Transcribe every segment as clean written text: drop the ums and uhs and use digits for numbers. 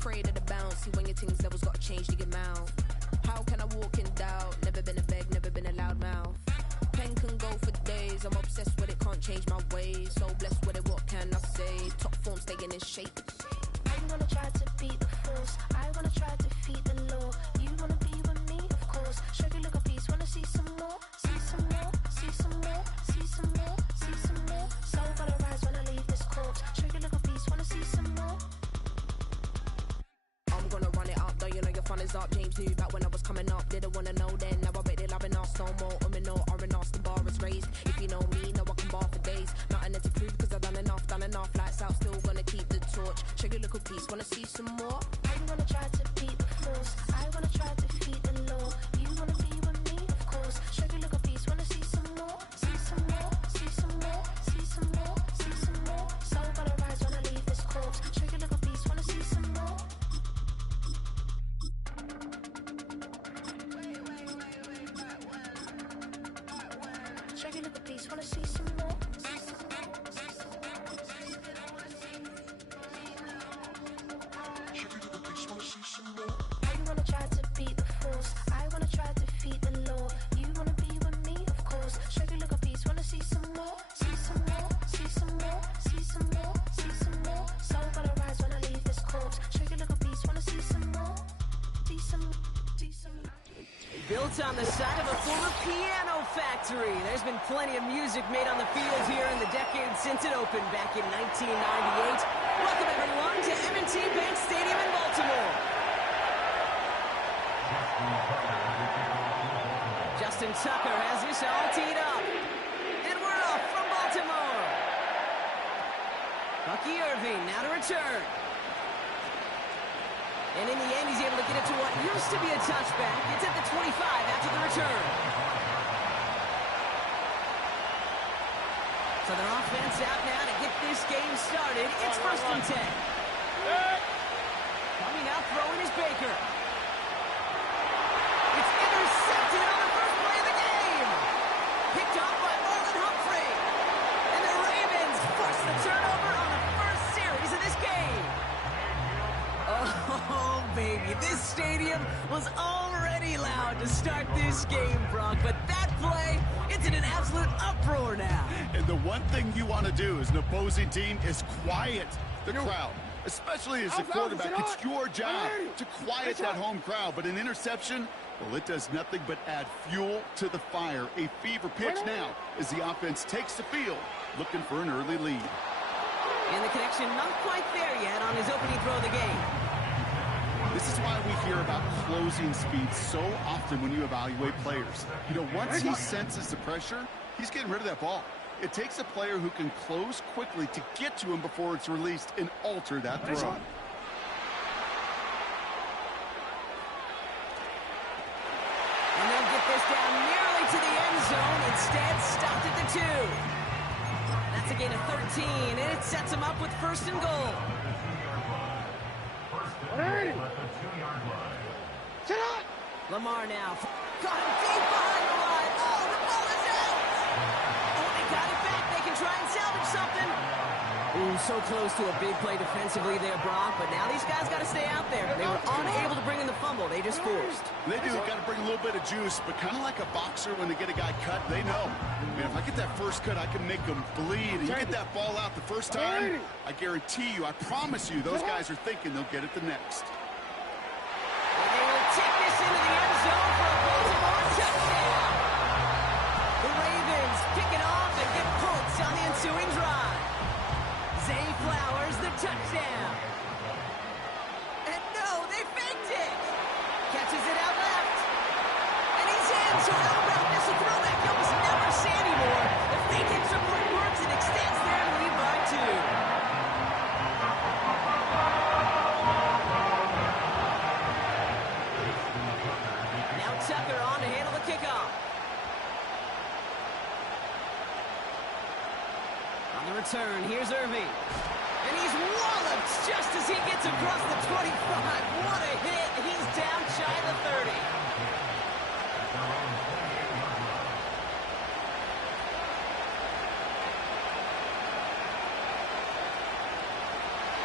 afraid of the bounce. See, when your things levels gotta change to get mouth. How can I walk in doubt? Never been a beg, never been a loud mouth. Pen can go for days. I'm obsessed with it, can't change my ways. So blessed with it, what can I say? Top form staying in shape. I wanna try to beat the force. I wanna try to defeat the law. You wanna be with me, of course. Show you look a piece, wanna see some more. See some more, see some more, see some more, see some more. Soul gonna rise when I leave this corpse. Show you look a piece, wanna see some more. I'm gonna run it up, though you know your fun is up. James knew back when I was coming up. Didn't wanna know then, now I bet they loving us no more. No, R&R's, the bar is raised. If you know me, know I can bar for days. Nothing to prove, cause I've done enough. Lights out, still gonna keep the torch. Show you look a piece, wanna see some more? I wanna try to beat the force. I wanna try to defeat the law. You wanna be with me, of course. Show you look a piece, wanna see some more. See some more, see some more, see some more, see some more. Soul gonna rise when I leave this corpse. Show you look a piece, wanna see some more. Show you look a piece, wanna see some more. I wanna try to beat the force. I wanna try to defeat the law. You wanna be with me, of course. Show you look a piece, wanna see some more. See some more, see some more, see some more, see some more. Soul gonna rise when I leave this corpse. Show you look a piece, wanna see some more. See some, see some. Built on the side of a former piano factory, there's been plenty of music made on the field here in the decade since it opened back in 1998. Welcome everyone to M&T Bank Stadium in Baltimore. Justin Tucker has this all teed up. And we're off from Baltimore. Bucky Irving now to return. And in the end, he's able to get it to what used to be a touchback. It's at the 25 after the return. So their offense out now to get this game started. It's 1st and 10. Coming out throwing is Baker. It's intercepted on the first play of the game. Picked off by Marlon Humphrey. And the Ravens force the turnover on the first series of this game. Oh, baby, this stadium was already loud to start this game, Brock, but that play, it's in an absolute uproar now. And the one thing you want to do as an opposing team is quiet the crowd, especially as a quarterback. It's your job to quiet that home crowd, but an interception, well, it does nothing but add fuel to the fire. A fever pitch now as the offense takes the field, looking for an early lead. And the connection not quite there yet on his opening throw of the game. This is why we hear about closing speed so often when you evaluate players. You know, once he senses the pressure, he's getting rid of that ball. It takes a player who can close quickly to get to him before it's released and alter that throw. And they'll get this down nearly to the end zone. Instead, stopped at the 2. That's a gain of 13, and it sets him up with 1st and goal. Lamar now. Got him deep behind the line. Oh, the ball is out! Oh, they got it back. They can try and salvage something. Ooh, so close to a big play defensively there, Brock, but now these guys got to stay out there. They were unable to bring in the fumble. They just forced. They do. Got to bring a little bit of juice, but kind of like a boxer when they get a guy cut, they know. Man, if I get that first cut, I can make them bleed. And you get that ball out the first time, I guarantee you, I promise you, those guys are thinking they'll get it the next. And they will tip this into the end zone for a Baltimore touchdown. The Ravens pick it off and get points on the ensuing drive. Zay Flowers, the touchdown. And no, they faked it. Catches it out left. And he's in, so how about this? A throwback you'll just never see anymore. The fake extra point works and extends their lead by 2. Tucker on to handle the kickoff. On the return, here's Irving. And he's walloped just as he gets across the 25. What a hit. He's down shy of the 30.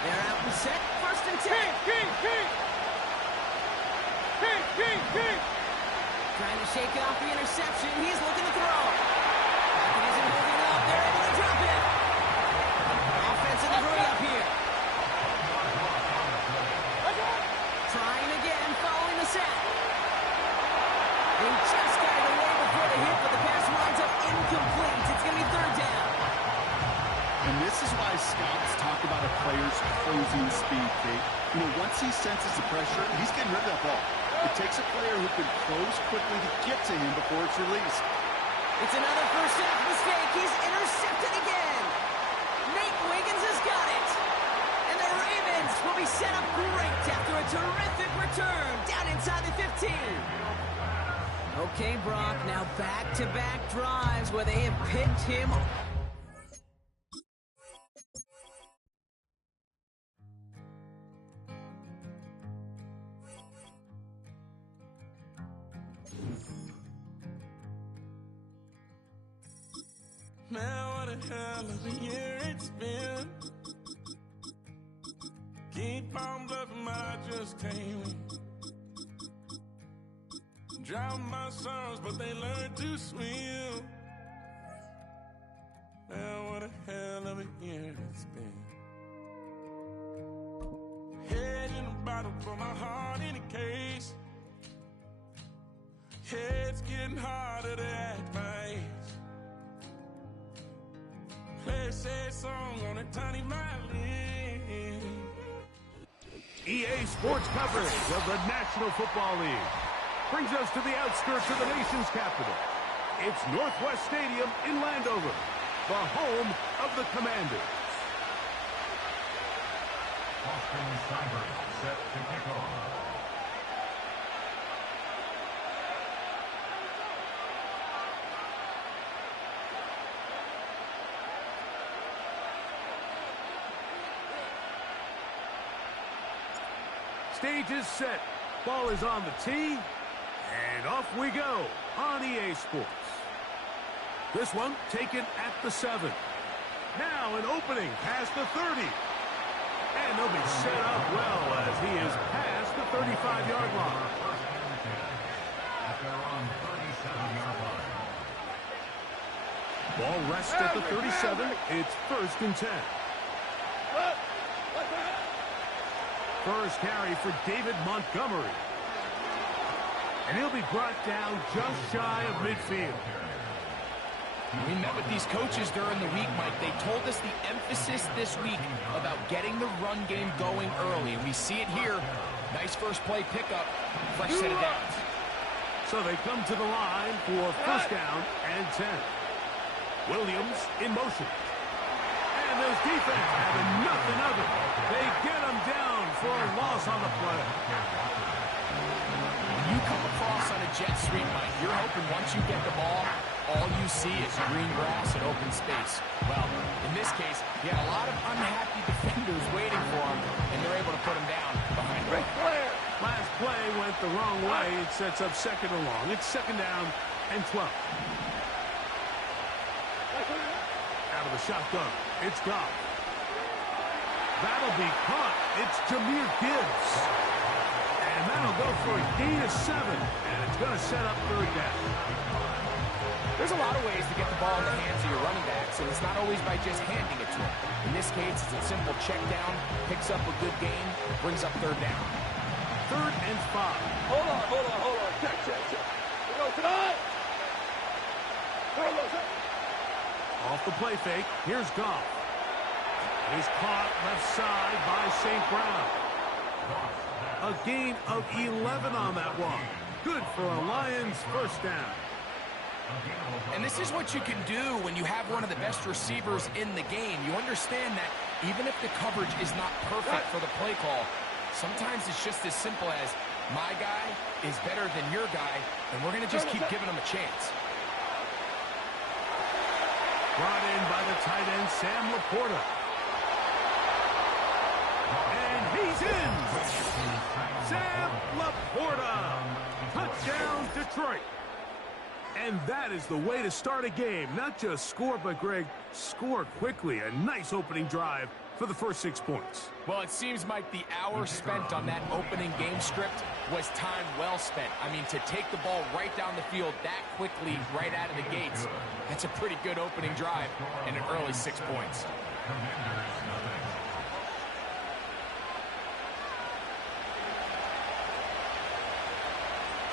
They're out and set. First and 10. Trying to shake off the interception. He's looking to throw. It isn't moving up. They're able to drop it. Offense in the hurry up here. Trying again, following the sack. They just got it away before the hit, but the pass winds up incomplete. It's going to be third down. And this is why scouts talk about a player's closing speed, Kate. You know, once he senses the pressure, he's getting rid of that ball. It takes a player who can close quickly to get to him before it's released. It's another first half mistake. He's intercepted again. Nate Wiggins has got it. And the Ravens will be set up great after a terrific return down inside the 15. Okay, Brock, now back-to-back drives where they have picked him. Man, what a hell of a year it's been. Keep on bluffing, but I just can't win. Drown my sorrows, but they learn to swim. Man, what a hell of a year it's been. Head in a bottle, for my heart in a case. It's getting harder to act my age. Play a sad song on a tiny violin. EA Sports coverage of the National Football League brings us to the outskirts of the nation's capital. It's Northwest Stadium in Landover, the home of the Commanders. Austin Steinberg set to kick off. Stage is set. Ball is on the tee. And off we go on EA Sports. This one taken at the 7. Now an opening past the 30. And they'll be set up well as he is past the 35-yard line. Ball rests at the 37. It's first and 10. First carry for David Montgomery. And he'll be brought down just shy of midfield. We met with these coaches during the week, Mike. They told us the emphasis this week about getting the run game going early. We see it here. Nice first play pickup. Fresh set of downs. So they come to the line for first down and 10. Williams in motion. And those defense having nothing of it. They get him down for a loss on the play. When you come across on a jet sweep, Mike, you're hoping once you get the ball, all you see is green grass and open space. Well, in this case, he had a lot of unhappy defenders waiting for him, and they're able to put him down behind the line. Last play went the wrong way. It sets up second and long. It's second down and 12. Out of the shotgun, it's Goff. That'll be caught. It's Jahmyr Gibbs. And that'll go for a gain of 7. And it's going to set up third down. There's a lot of ways to get the ball in the hands of your running backs, and it's not always by just handing it to them. In this case, it's a simple check down, picks up a good gain, brings up third down. Third and 5. Hold on. Check. We go tonight. Off the play fake, here's Goff. He's caught left side by St. Brown. A gain of 11 on that one. Good for a Lions first down. And this is what you can do when you have one of the best receivers in the game. You understand that even if the coverage is not perfect for the play call, sometimes it's just as simple as my guy is better than your guy, and we're going to just keep giving him a chance. Brought in by the tight end, Sam Laporta. And he's in! Sam Laporta! Touchdown, Detroit! And that is the way to start a game. Not just score, but, Greg, score quickly. A nice opening drive for the first 6 points. Well, it seems like the hour spent on that opening game script was time well spent. I mean, to take the ball right down the field that quickly, right out of the gates, that's a pretty good opening drive and an early 6 points.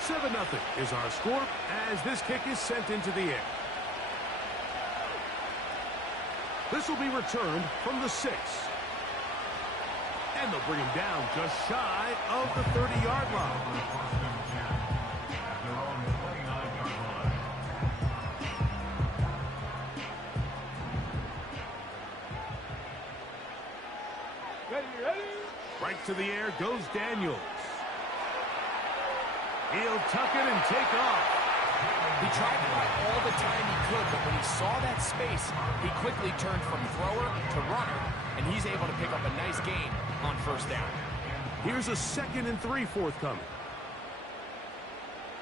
7-0 is our score as this kick is sent into the air. This will be returned from the 6. And they'll bring him down just shy of the 30-yard line. Right to the air goes Daniels. He'll tuck it and take off. He tried to buy all the time he could, but when he saw that space, he quickly turned from thrower to runner, and he's able to pick up a nice gain on first down. Here's a 2nd and 3 forthcoming.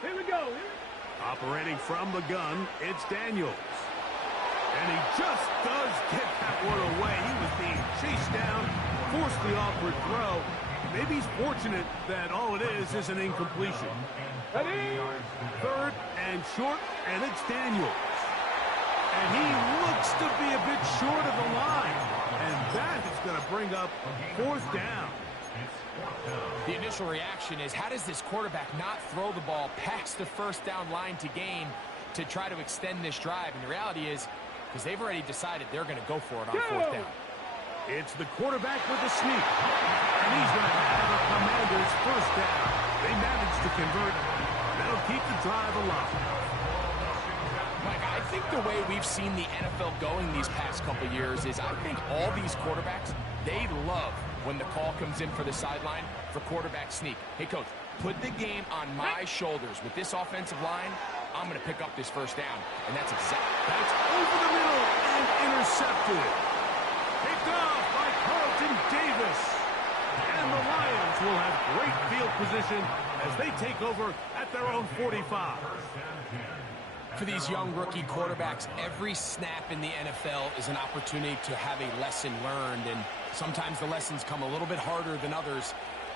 Here we go. Operating from the gun, it's Daniels. And he just does get that one away. He was being chased down, forced the awkward throw. Maybe he's fortunate that all it is an incompletion. Ready? 3rd and short, and it's Daniels. And he looks to be a bit short of the line. And that is going to bring up 4th down. The initial reaction is, how does this quarterback not throw the ball past the first down line to gain to try to extend this drive? And the reality is, because they've already decided they're going to go for it on 4th down. It's the quarterback with the sneak. And he's going to have the Commanders' first down. They managed to convert. That'll keep the drive alive. Mike, I think the way we've seen the NFL going these past couple years is I think all these quarterbacks, they love when the call comes in for the sideline for quarterback sneak. Hey, Coach, put the game on my shoulders. With this offensive line, I'm going to pick up this first down. And that's exactly. That's over the middle and intercepted. Picked off by Carlton Davis. And the Lions will have great field position as they take over at their own 45. For these young rookie quarterbacks, every snap in the NFL is an opportunity to have a lesson learned, and sometimes the lessons come a little bit harder than others.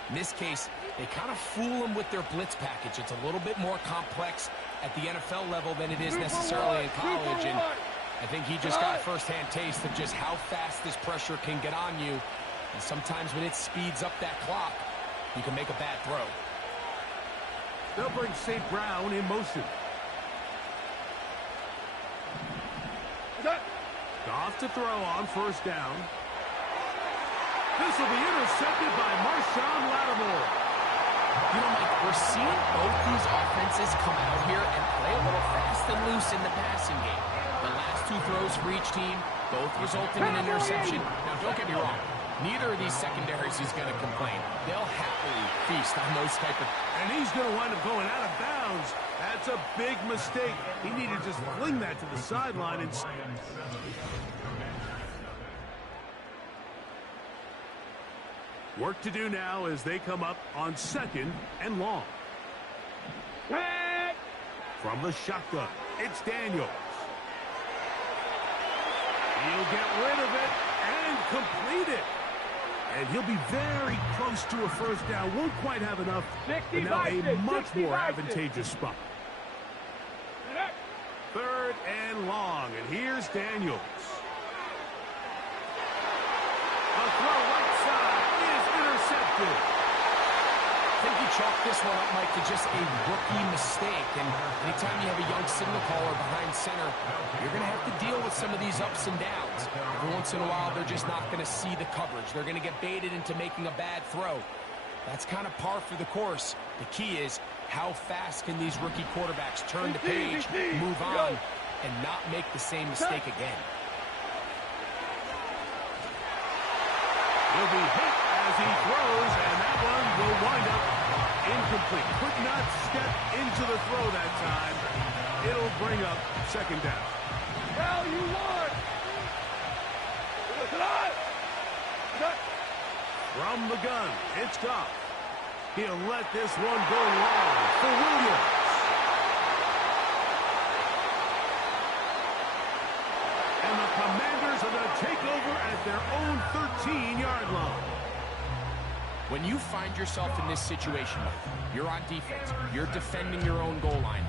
In this case, they kind of fool them with their blitz package. It's a little bit more complex at the NFL level than it is necessarily in college, and I think he just got a first-hand taste of just how fast this pressure can get on you. And sometimes when it speeds up that clock, you can make a bad throw. They'll bring St. Brown in motion. Goff to throw on first down. This will be intercepted by Marshawn Lattimore. You know, Mike, we're seeing both these offenses come out here and play a little fast and loose in the passing game. The last 2 throws for each team, both resulting in an interception. Now, don't get me wrong. Neither of these secondaries is going to complain. They'll happily feast on those type of... And he's going to wind up going out of bounds. That's a big mistake. He needed to just fling that to the sideline and... Work to do now as they come up on 2nd and long. From the shotgun, it's Daniels. He'll get rid of it and complete it. And he'll be very close to a first down. Won't quite have enough, but now a much more advantageous spot. 3rd and long, and here's Daniels. A throw right side is intercepted. I think you chalk this one up, Mike, to just a rookie mistake. And anytime you have a young signal caller behind center, you're going to have to deal with some of these ups and downs. Every once in a while, they're just not going to see the coverage. They're going to get baited into making a bad throw. That's kind of par for the course. The key is how fast can these rookie quarterbacks turn the page, move on, and not make the same mistake again. He'll be hit as he throws, and that one will wind up incomplete. Could not step into the throw that time. It'll bring up 2nd down. Well, you won. From the gun, it's Goff. He'll let this one go long for Williams. And and the Commanders are going to take over at their own 13-yard line. When you find yourself in this situation, you're on defense. You're defending your own goal line.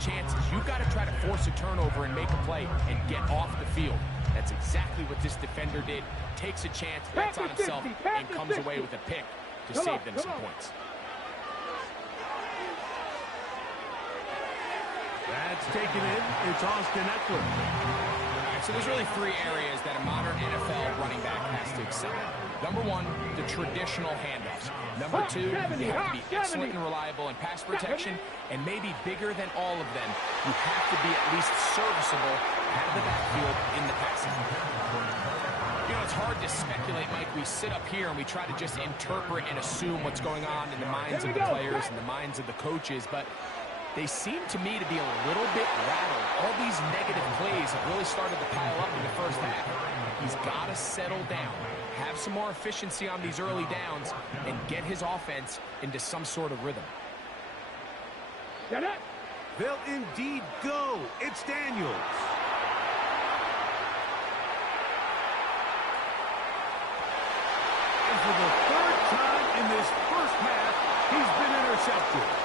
Chances. You've got to try to force a turnover and make a play and get off the field. That's exactly what this defender did. Takes a chance, bets on himself, and comes away with a pick to save them some points. That's taken in. It's Austin Eckler. All right, so there's really three areas that a modern NFL running back has to excel in. Number one, the traditional handoffs. Number two, you have to be excellent and reliable in pass protection, and maybe bigger than all of them, you have to be at least serviceable out of the backfield in the passing. You know, it's hard to speculate, Mike. We sit up here and we try to just interpret and assume what's going on in the minds of the players and the minds of the coaches, but they seem to me to be a little bit rattled. All these negative plays have really started to pile up in the first half. He's got to settle down, have some more efficiency on these early downs, and get his offense into some sort of rhythm. They'll indeed go. It's Daniels. And for the third time in this first half, he's been intercepted.